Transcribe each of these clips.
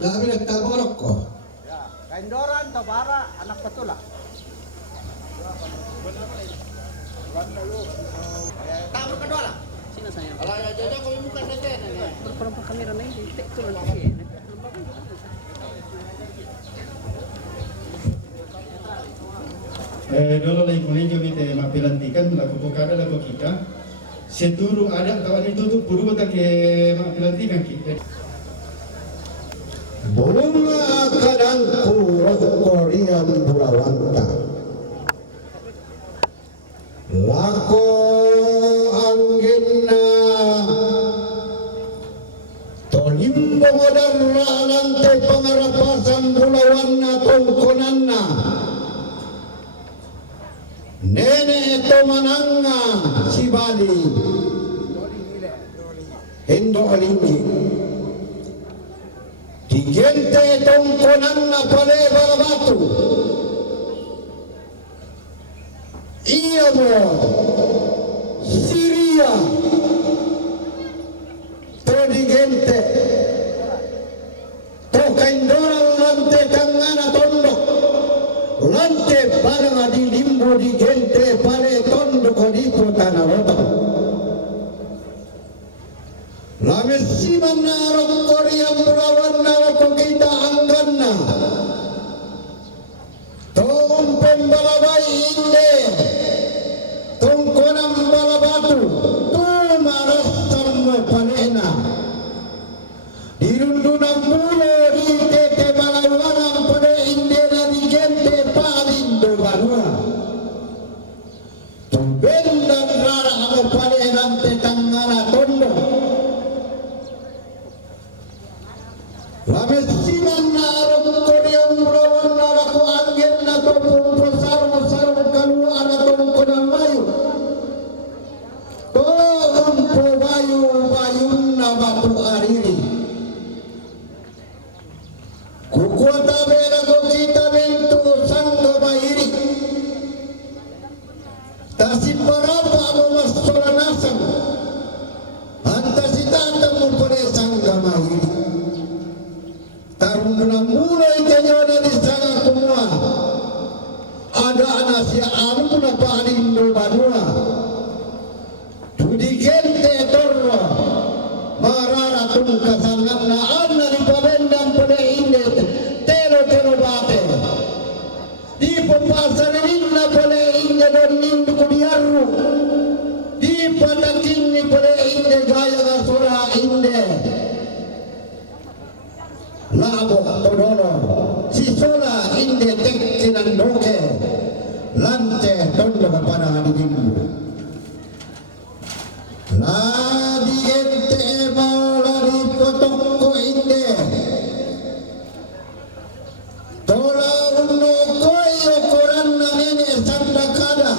Kami nagtabarok ko. Ya, kaindoran tabara anak petula. Tahu kedua lah. Sino saya? Kalau ya jajan kami bukan saja. Berperang kamera na hindi ito lang lagi. Dolo lagi kuliah kita mapilantikan lagu bukara lagu kita. Seturu ada kawan itu tuh puru tak ke mapilantikan kita. Bunga kadangku rokoriam burawanta. Lako anggina tolimbo modarra nante pangarapasan bulawanna tongkonanna. Nene ito mananga si Bali Hendo Olingi Digente tongkonanna pale balabatu Iya mo Syria to digente to kaindoran lante kangana tondok lante parang di limbo di gente pare tondo kodipo tanarota la messima naro koriam rawanna ko kita angganna tom pembalawai inde tongkonam balabatu tu marasam panena dirundunam mulo di tete balawanam pada inde na di gente palindo banua tumbendan rara amo panenan te tangana tondo la messiman narok koriam rawan naraku angin na topung sarum kalu ana tongkonam mayu Tompo bayun na batu ariri kukuata bera ko kita bentu sangga bayiri tasip parapa mo masura nasam antasitata mo pare sangga mahiri tarung na mulai kanyo na di sanga kumua ada anasya anu na palindo badua Tudi gente torro marara tung kasangan na anna di pabendam pada inde tero bate di pasarin na pada inde don nindu kudiaru di padakin ni pada inde gaya gasura inde labo todono si sola inde tekkinan doke lante tondo kepada hadindu Ladi gente maula di potongko inde Tola uno koyo koranna nene sandakada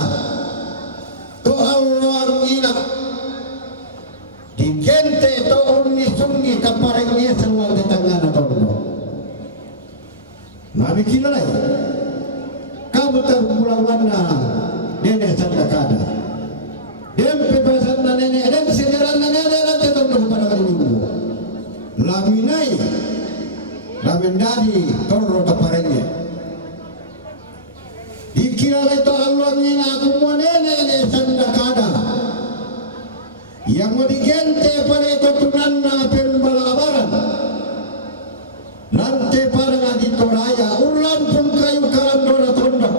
To awang ina Di gente to unni sungi kapareng niya sangwang di tangana tono Nabi kinalay Kabutan pulawan na nene sandakada Dempe pesan na nenek, dem sejaran na nenek nanti tolong kepada kalimu. Laminai, lamendadi torro keparengnya. Dikira itu Allah nina aku mau nenek sandakada. Yang mau digente pada itu tunanna pembalabaran. Nanti pada ngadi toraya, ulam pun kayu karandona tondo.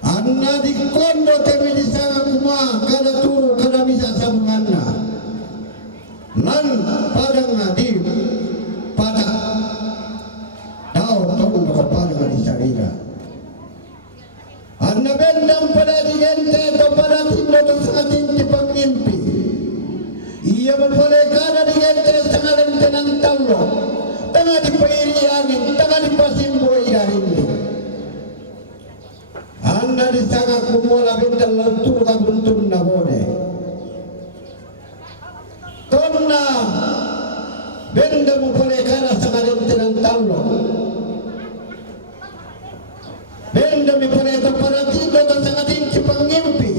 Anna di kondo temi di sana kuma kada turu kada bisa sambunganna lan pada ngadi pada talo tanga di pairi angin tanga di pasimboy darini anda di sanga kumola bendal lantur ka buntun na bone tonna benda mo pala kana sa kalente ng talo benda mi pala ito para dito sa katinti pangimpi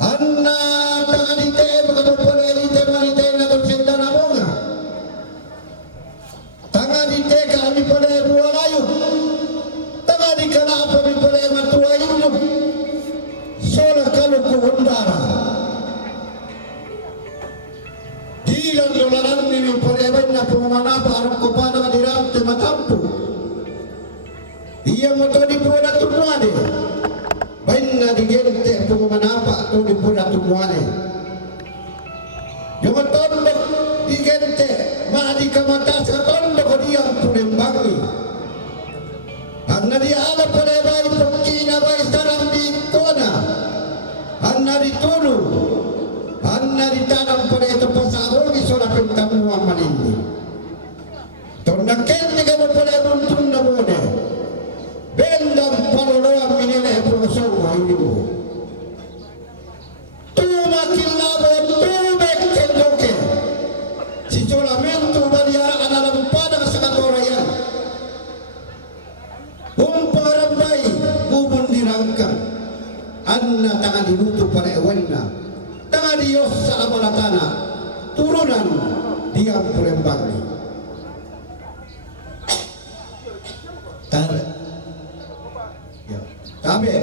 anna tanganite magkapagpalite manite na dorsenda na bunga tanganite kami pala buwalayo tangani ka na apa mi pala matuwa inyo sola kalog ko hundara dilan dolaran ni mi pala na pumanapa arang ko pa na dirante matampo iya mo to di pula tumuane bainna di gente pumanapa to di pula tumuane yung tondo di gente maadi kamatas ka tondo ko di ang punembangi anna di ala pala bay pokina bay sarang di kona anna di tulu anna di tanam pala ito pasabog isola pentamu ang malindi tonda kente ka mo pala runtun na mone bendang paloloang minile profesor ini bu tuma kilabo tumek kendoke si solamente baliara adalah pada sa katorayan umparambay bubun dirangkang anna tangan diluto para ewenna tangan Diyos sa amalatana turunan diam pulembangni Tabe.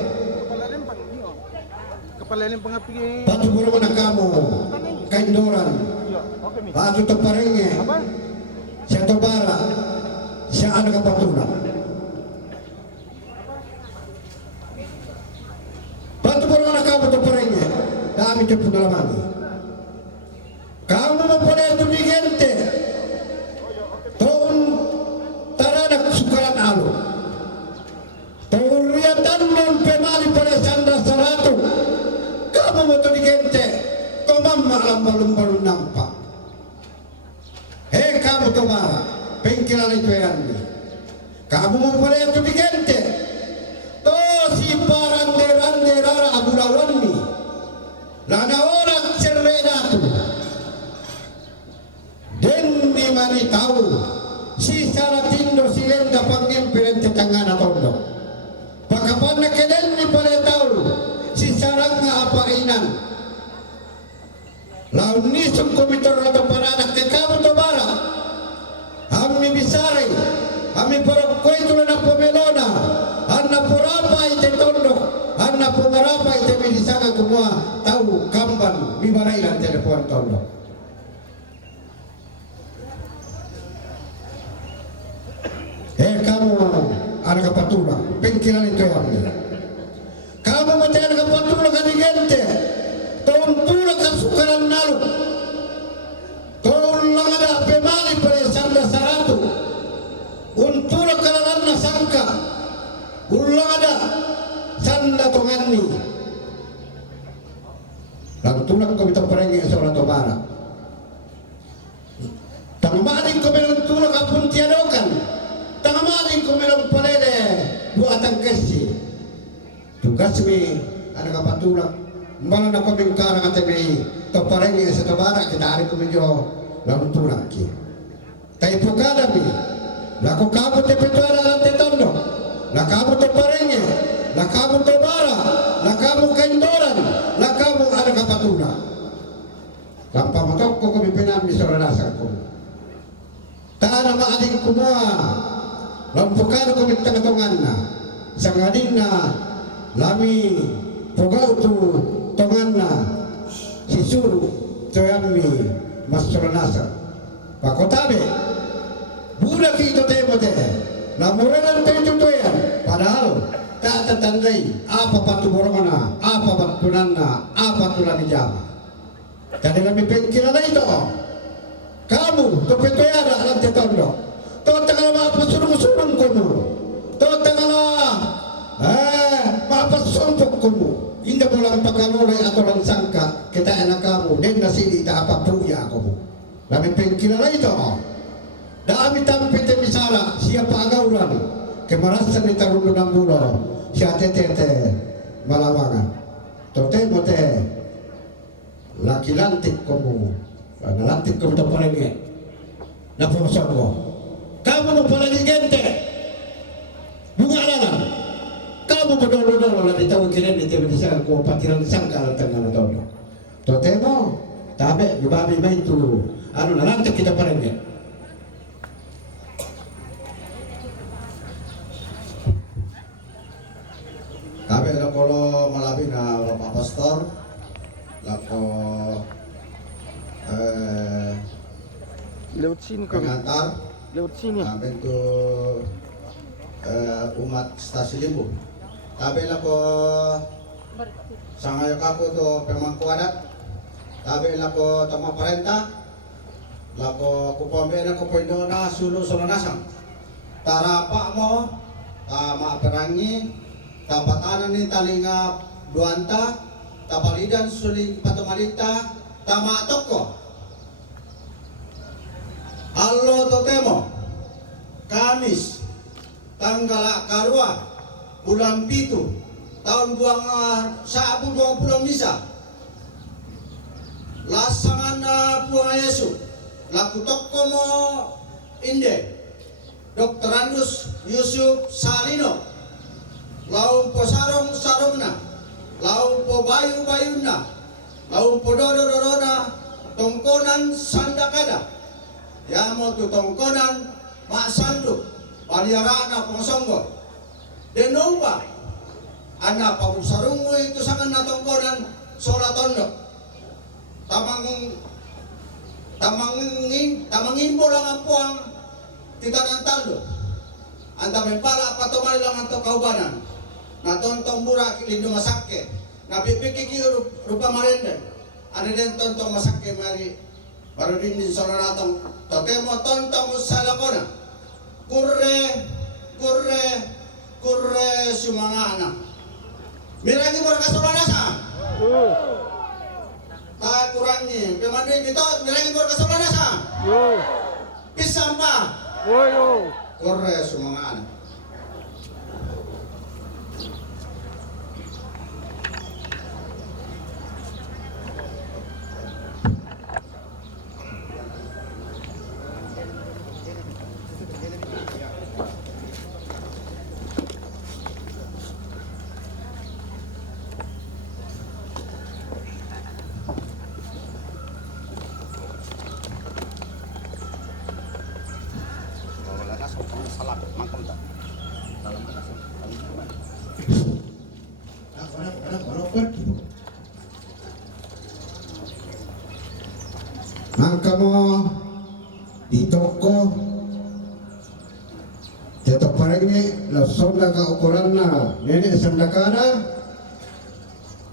Kapalalim pang apigi. Batu buru na kamo. Kaindoran. Batu teparenge. Siya tobara. Siya anak kapatula. Batu buru na kamo teparenge. Dami ke punalaman. Kamu mempunyai tumigente. Tahun taranak sukaran alu. Tauriatan non penali pada sandra saratu. Kamu moto di gente, komam malam balum nampak. Hei kamu tomara, pengkilan itu yang ini. Kamu mau pada itu di gente. To si parande rara abulawani. Lana orang cerredatu. Den di mani tahu. Si saratindo silenda pangimpiren tetangana tondo. Pagkapan na kailan ni paletaw, si sarang nga apainan. Laun nisong komitor na ito paranak kay kamo to bara. Ami bisaray, ami parang kwento na pumelona, ang napurapay te tondo, ang napumarapay te milisanga kumuha, tau, kamban, bibaray lang telepon tondo. Kamu anak kapatula, pengkilan itu yang ini. Kamu mati anak kapatula kan gente, tahun pula kasukaran nalu, tahun lang ada pemali pada sanda saratu, untula kalalan na sangka, ulang ada sanda tongani. Lalu tulak kau minta perengi seorang tobara. Tangmaling kau bilang tulak apun tiadokan. Tangamaling ko meron palele buatang kasi tugas mi anak kapatulak mbala na kaming karang ate may toparengi sa tabara kita ari ko medyo lawan tulak ki tay pugada mi lako kabo te petuara lang te tondo lakabo toparengi lakabo tobara lakabo kaindoran lakabo anak kapatulak lampa matok ko kami pinami sa ranasan ko taana maaling kumuha lampukano kami tangatongan na sangadin na lami pugaw tu tongan na sisuru toyami masranasa pakotabe budak itu temote lamuran tayo tutuyan padahal tatatandai apa patuborona apa patunan na apa tulan ni jama jadi kami pengkiran itu kamu tupetoyada alam tetondo to tangala mapasurong-surong ko mo. To tangala mapasumpok ko mo. Hindi mo lang pagkanulay ato lang sangka kita anak kamu. Then nasili ita apapuya ako mo. Lamin kilala itu. Dami tampete misara siapa agauran kemarasan di tarundu nambuno siate tete malawangan. Tote mote laki lantik kamu, lantik kamu tak paling na profesor ko. Kamu mau paling gente bunga lana. Kamu bodoh-bodoh lah ditahu kira di TV disana ko patiran sangkal tengah tono. Tote mo tabe babi main tu anu lantik kita paling Kami kalau malabi na Bapak Pastor, lako Lewat sini kami. pengantar, Lewat sini. bentuk umat stasi Limbu. Kami lako sangayo kako to pemangku adat, kami lako tama parenta, lako kupambe na kupoindo na sulu solanasang. Tarapak mo, tama perangi. Tapatanan ni talinga duanta, tapalidan suling patumalita, tama toko. Allo totemo, Kamis, tanggal karua, bulan pitu, tahun buang saabu 20 misa. Lasangan buang Yesu, laku toko mo inde, Dr. Andus Yusuf Salino. Laung po sarong-sarongna, laung po bayu-bayuna, laung po dodo-dodona, tongkonan sandakada. Yamo tu tongkonan mak sanduk, paliarana pongsonggo. Denumba, ana pabusarungu itu sangan na tongkonan sola tondok. Tamangin po lang ang puang titanan talo. Anta mempala patomali lang ang kaubanan. Natontong mura lindo masake. Napipikiki rupa marende. Ano din tontong masake mari. Baru din soranatong totemo tontong salakona. Kurre sumangana. Miragi mo ka soranasa. Ta kurangi. Pemandai dito miragi mo ka soranasa. Pisang pa. Kurre sumangana. Mangka mo di toko tetap parengnya langsung ka ukuran na nenek sandakana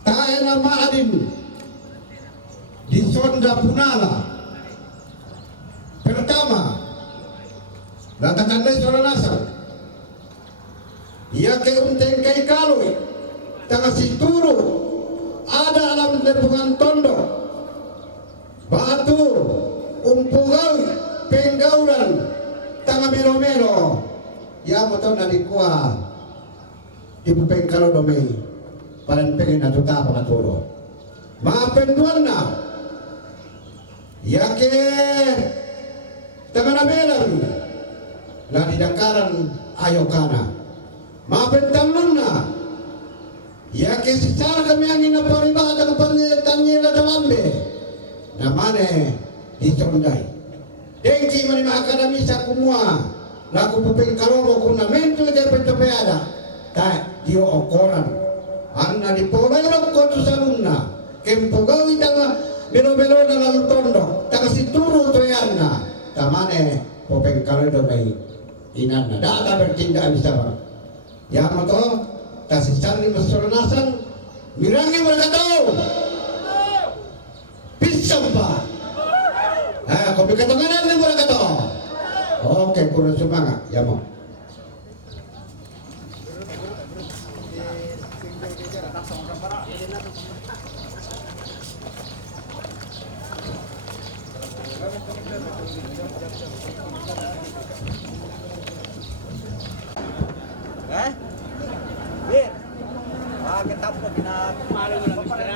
tae na maadin di sonda punala pertama natatandai soranasa ia ke unteng kai kaloi tanga situru ada alam lepungan tondo batu umpugaw penggauran tanga melo-melo ya mo to na dikuha ipupeng kalo domay paling pengen natuta pa maturo maapenduan na ya ke tanga na melan na didangkaran ayaw kana maapentalun na ya ke secara kami ang inaparibaka ng panyela talambe namane ditondai dengki mani akademi sa kumua laku pupeng karomo kuna mentu de pentopeada ta dio okoran anna di porairo kotu salunna kempogawi tanga belo-belo na lalu tondo tanga situru toyanna tamane pupeng karodo mai inanna data bertindak bisa ya mato tasisani masuranasan mirangi berkatau pisang pa. Kopi katanganan ni mura kato. Oke, kurang semangat, ya mo. Bir. Ah, kita po, malam mo lang, Mr.